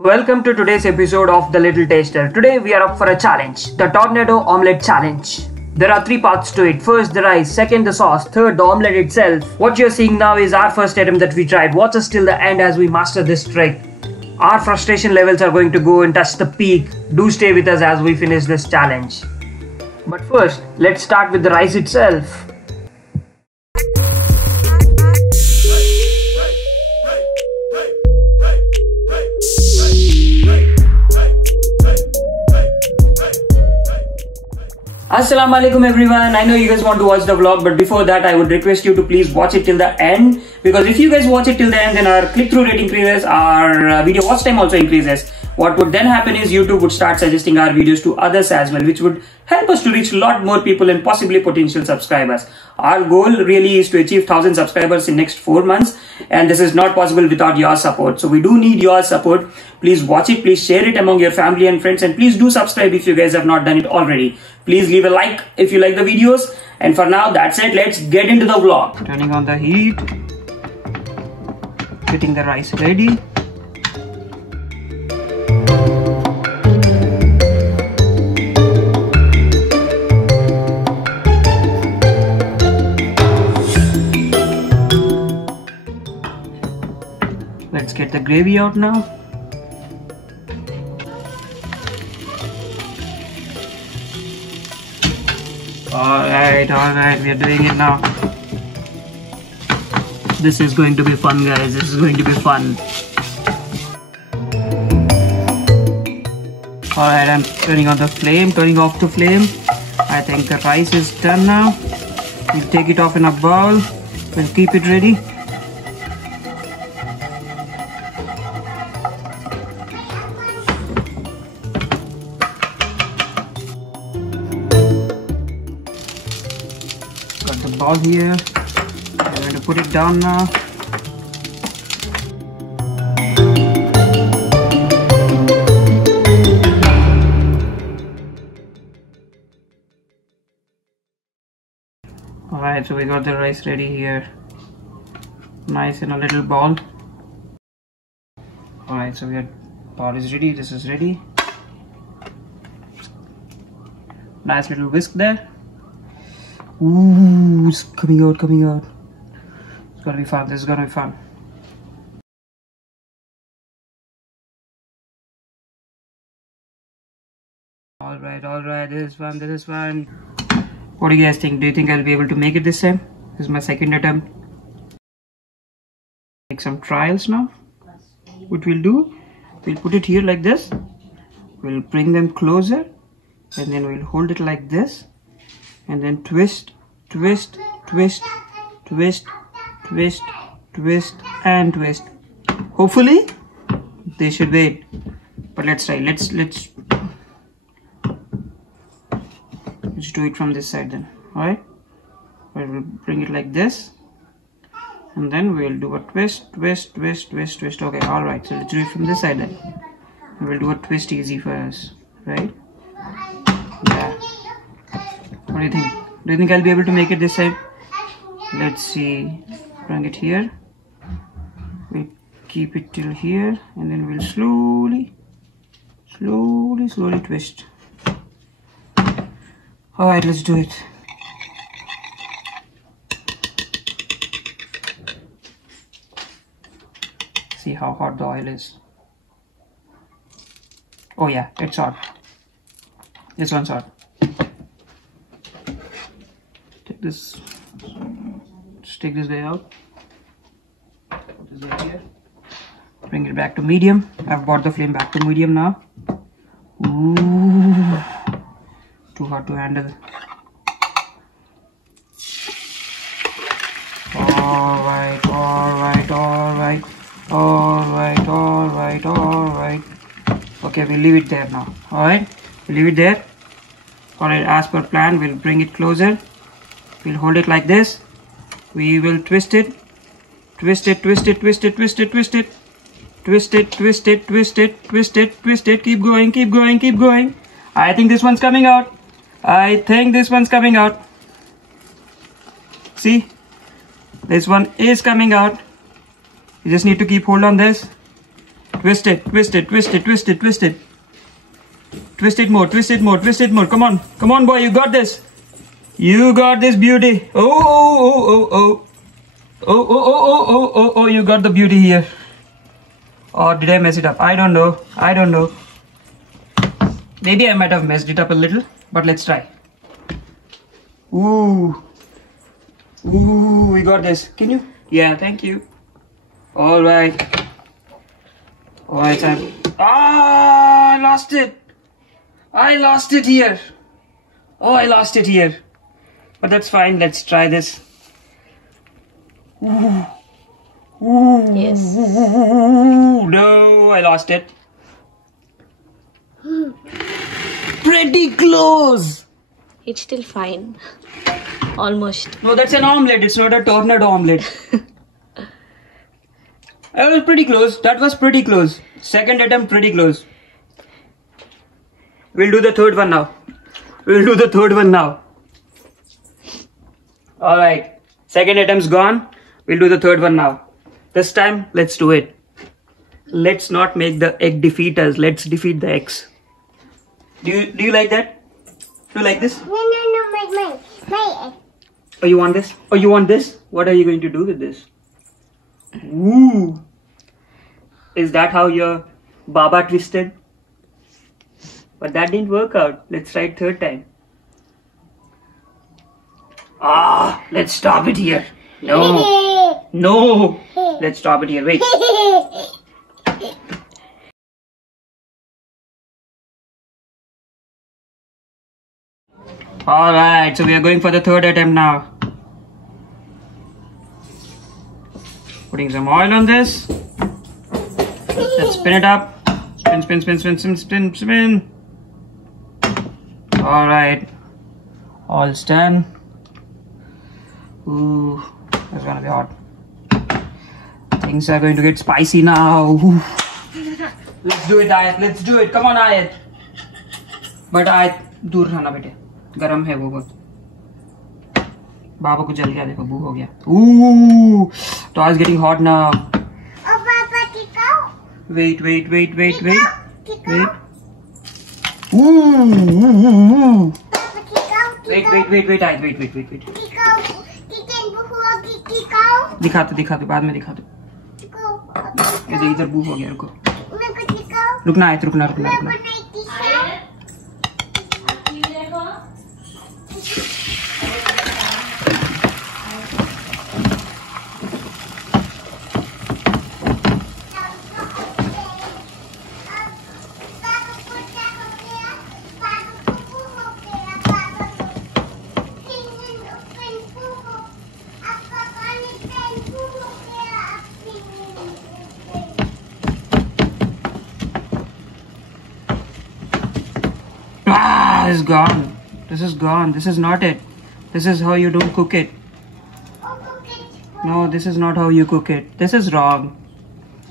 Welcome to today's episode of The Little Taster. Today we are up for a challenge, the Tornado Omelette Challenge. There are three parts to it. First the rice, second the sauce, third the omelette itself. What you're seeing now is our first attempt that we tried. Watch us till the end as we master this trick. Our frustration levels are going to go and touch the peak. Do stay with us as we finish this challenge. But first, let's start with the rice itself. Assalamu alaikum everyone. I know you guys want to watch the vlog, but before that I would request you to please watch it till the end, because if you guys watch it till the end, then our click-through rate increases, our video watch time also increases. What would then happen is YouTube would start suggesting our videos to others as well, which would help us to reach a lot more people and possibly potential subscribers. Our goal really is to achieve 1000 subscribers in next 4 months, and this is not possible without your support. So we do need your support. Please watch it, please share it among your family and friends, and please do subscribe if you guys have not done it already. Please leave a like if you like the videos, and for now that's it. Let's get into the vlog. Turning on the heat, getting the rice ready. Let's get the gravy out now. Alright, we are doing it now. This is going to be fun, guys. This is going to be fun. Alright, I'm turning on the flame, turning off the flame. I think the rice is done now. We'll take it off in a bowl. We'll keep it ready. Got the ball here. I'm going to put it down now. Alright, so we got the rice ready here. Nice in a little ball. Alright, so our ball is ready. This is ready. Nice little whisk there. Ooh, it's coming out. It's gonna be fun. This is gonna be fun. Alright, this is fun. What do you guys think? Do you think I'll be able to make it this time? This is my second attempt. Make some trials now. What we'll do, we'll put it here like this. We'll bring them closer, and then we'll hold it like this. And then twist, and twist. Hopefully they should wait, but let's try. Let's do it from this side then. All right, we'll bring it like this, and then we'll do a twist. Okay, all right, so let's do it from this side then. We'll do a twist easy for us, right? Yeah. What do you think? Do you think I'll be able to make it this time? Let's see. Bring it here. We'll keep it till here, and then we'll slowly twist. Alright, let's do it. See how hot the oil is. Oh yeah, it's hot. This one's hot. Just take this guy out. Put this guy here. Bring it back to medium. I've brought the flame back to medium now. Ooh, too hot to handle. Alright. Okay, we'll leave it there now. Alright, we'll leave it there. Alright, as per plan, we'll bring it closer. We'll hold it like this. We will twist it. Twist it. Keep going. I think this one's coming out. See? This one is coming out. You just need to keep hold on this. Twist it, twist it, twist it, twist it, twist it. Twist it more, twist it more, twist it more. Come on. Come on, boy. You got this. You got this beauty. Oh, oh, oh, oh, oh. Oh, oh, oh, oh, oh, oh, oh. You got the beauty here. Or did I mess it up? I don't know. I don't know. Maybe I might have messed it up a little. But let's try. Ooh. Ooh, we got this. Can you? Yeah, thank you. Alright. Alright, time. Ah, I lost it. I lost it here. Oh, I lost it here. But that's fine. Let's try this. Ooh. Ooh. Yes. Ooh. No, I lost it. Pretty close. It's still fine. Almost. No, that's an omelette. It's not a tornado omelette. That was pretty close. That was pretty close. Second attempt, pretty close. We'll do the third one now. We'll do the third one now. Alright. Second attempt's gone. We'll do the third one now. This time, let's do it. Let's not make the egg defeat us. Let's defeat the eggs. Do you like that? Do you like this? No, my egg. Oh, you want this? Oh, you want this? What are you going to do with this? Ooh. Is that how your baba twisted? But that didn't work out. Let's try it third time. Ah, let's stop it here. No. No. Let's stop it here. Wait. Alright, so we are going for the third attempt now. Putting some oil on this. Let's spin it up. Spin, spin, spin, spin, spin, spin, spin. Alright. All's done. Ooh, that's gonna be hot. Things are going to get spicy now. Ooh. Let's do it, Ayat. Let's do it. Come on, Ayat. But Ayat, दूर रहना बेटे. गरम है वो बहुत. बाबा को जल गया देखो, बू हो गया. Ooh, toy is getting hot now. Oh, Papa, kick out. Wait. Kick Wait. out. Ooh. Papa, kick out. Wait, Ayat. Wait. Kick out. Kick out. दिखा दो बाद में दिखा दो. इधर बू हो गया. रुको. रुकना आयत, रुकना. This is gone. This is gone. This is not it. This is how you don't cook it. No, this is not how you cook it. This is wrong.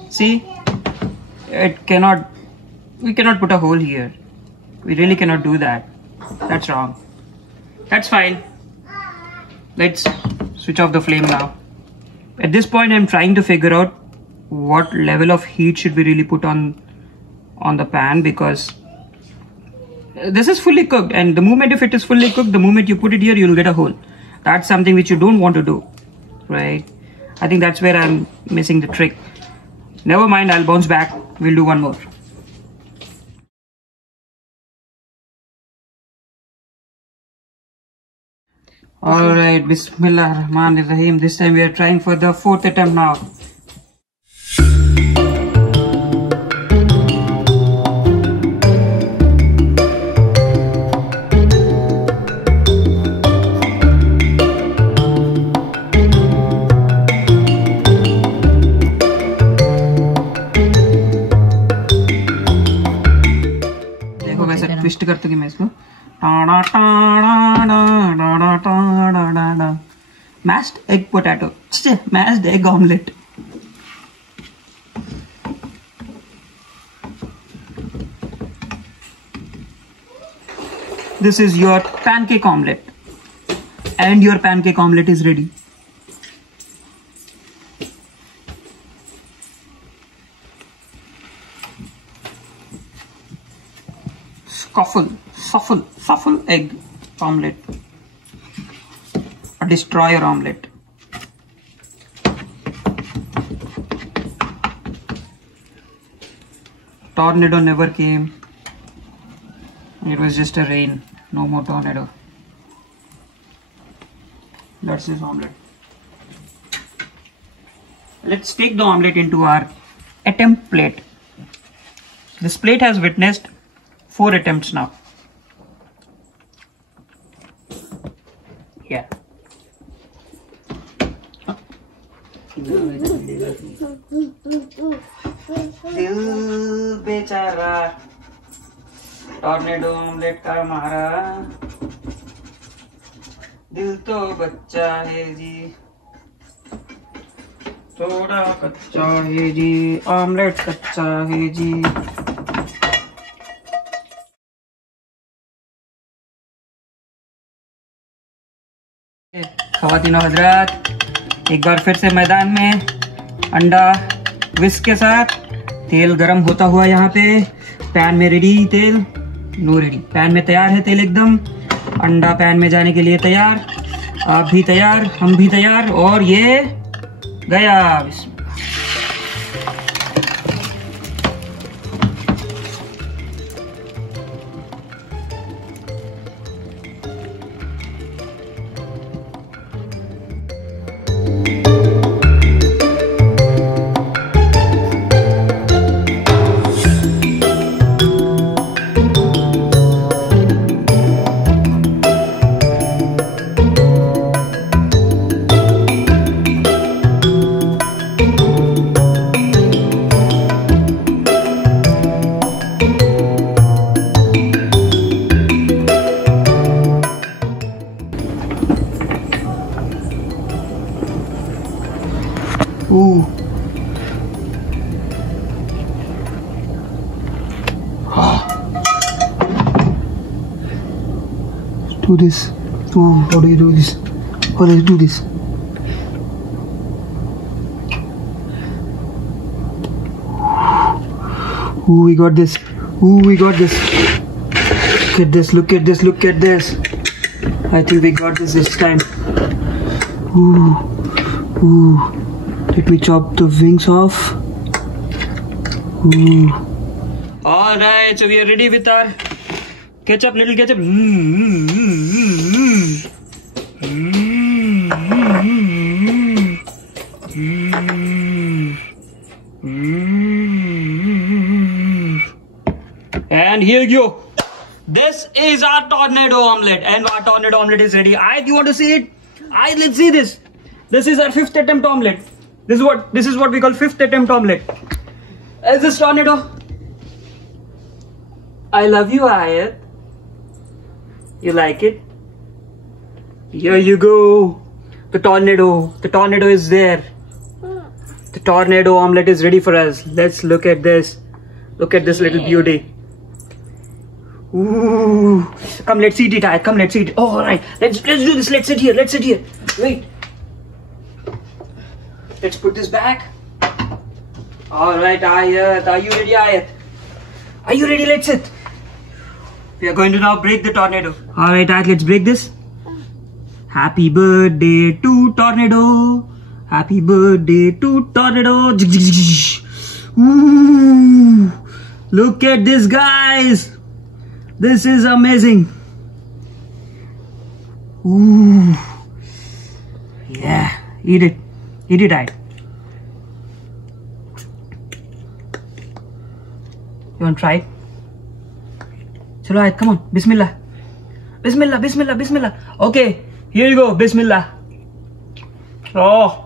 See? We cannot put a hole here. We really cannot do that. That's wrong. That's fine. Let's switch off the flame now. At this point, I'm trying to figure out what level of heat should we really put on the pan, because this is fully cooked, and the moment if it is fully cooked, the moment you put it here, you'll get a hole. That's something which you don't want to do, right? I think that's where I'm missing the trick. Never mind, I'll bounce back. We'll do one more. Alright, Bismillah Rahman Rahim. This time we are trying for the fourth attempt now. Twist करते कि मैं इसमें mashed egg potato, mashed egg omelette. This is your pancake omelette, and your pancake omelette is ready. Shuffle egg omelette. A destroyer omelette. Tornado never came. It was just a rain. No more tornado. That's this omelette. Let's take the omelette into our attempt plate. This plate has witnessed 4 attempts now. Yeah. दिल बेचारा tornado omelette का मारा दिल तो बच्चा है जी थोड़ा कच्चा है जी ऑमलेट कच्चा है जी ख़वातीनो हजरात एक बार फिर से मैदान में अंडा विस्क के साथ तेल गरम होता हुआ यहाँ पे पैन में रेडी तेल नो रेडी पैन में तैयार है तेल एकदम अंडा पैन में जाने के लिए तैयार आप भी तैयार हम भी तैयार और ये गया Ooh. Do this. Oh, how do you do this? Oh, let's do this. Ooh, we got this. Ooh, we got this. Look at this, look at this, look at this. I think we got this time. Ooh. Ooh. Let me chop the wings off. Ooh. Alright, so we are ready with our ketchup, little ketchup. And here you go. This is our tornado omelette, and our tornado omelette is ready. You want to see it? Let's see this. This is our 5th attempt omelette. This is what we call 5th attempt omelette. Is this tornado? I love you, Aayat. You like it? Here you go. The tornado. The tornado is there. The tornado omelette is ready for us. Let's look at this. Look at this little beauty. Ooh. Come, let's eat it, Aayat. Come, let's eat it. All right. Let's do this. Let's sit here. Let's sit here. Wait. Let's put this back. Alright, Aayat. Are you ready, Aayat? Are you ready? Let's sit. We are going to now break the tornado. Alright, Aayat, let's break this. Happy birthday to tornado. Happy birthday to tornado. Ooh. Look at this, guys. This is amazing. Ooh. Yeah. Eat it. Eat it, Aayat. You want to try it? Chalo, Aayat, come on. Bismillah. Bismillah, Bismillah, Bismillah. Okay, here you go. Bismillah. Oh.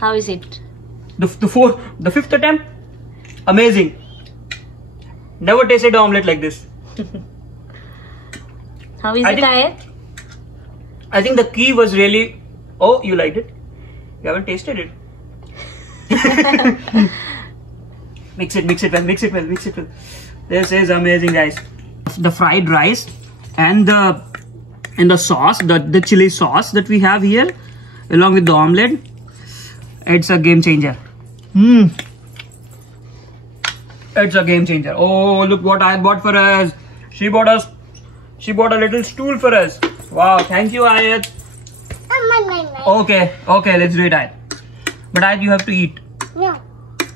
How is it? The 5th attempt? Amazing. Never tasted an omelette like this. How is it, Aayat? I think the key was really... Oh, you liked it? You haven't tasted it. Mix it well. This is amazing, guys. The fried rice and the sauce, the chili sauce that we have here, along with the omelette, it's a game changer. It's a game changer. Oh, look what I bought for us. She bought a little stool for us. Wow, thank you, Ayat. Okay, let's do it, Ayat. But Ayat, you have to eat. No.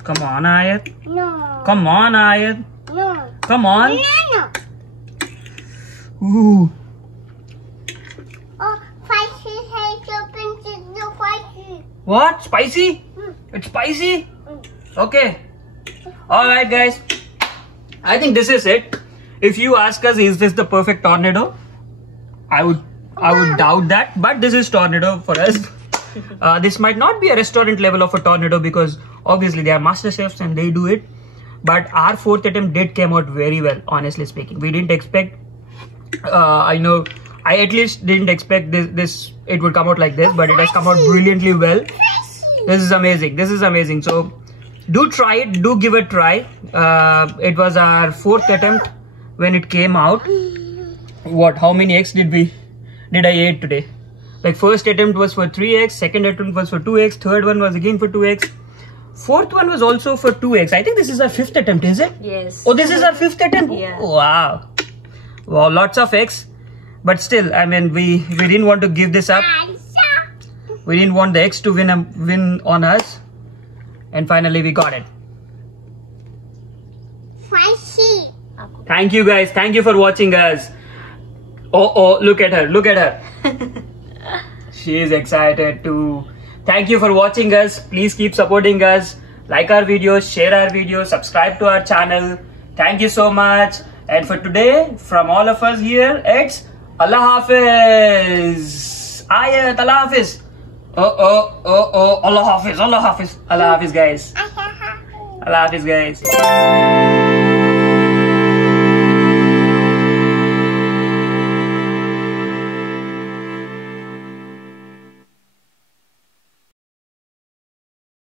Come on, Ayat. No. Come on, Ayat. No. Come on. No. Ooh. Oh, spicy has opened the spicy. What? Spicy? It's spicy? Okay. Alright, guys. I think this is it. If you ask us, is this the perfect tornado? I would doubt that, but this is tornado for us. This might not be a restaurant level of a tornado because obviously they are master chefs and they do it. But our fourth attempt did come out very well, honestly speaking. We didn't expect, I at least didn't expect this it would come out like this, but it has come out brilliantly well. This is amazing. So do try it, do give it a try. It was our fourth attempt when it came out. What, how many eggs did I eat today? Like first attempt was for 3x, second attempt was for 2x, third one was again for 2x, fourth one was also for 2x. I think this is our fifth attempt, is it? Yes. Oh, this is our fifth attempt? Yeah. Wow, lots of eggs. But still, I mean, we didn't want to give this up. We didn't want the eggs to win on us. And finally we got it. Spicy. Thank you, guys. Thank you for watching us. Oh, look at her. She is excited too. Thank you for watching us. Please keep supporting us. Like our videos, share our videos, subscribe to our channel. Thank you so much. And for today, from all of us here, it's Allah Hafiz. Ayat, Allah Hafiz. Allah Hafiz. Allah Hafiz, guys. Allah Hafiz, guys.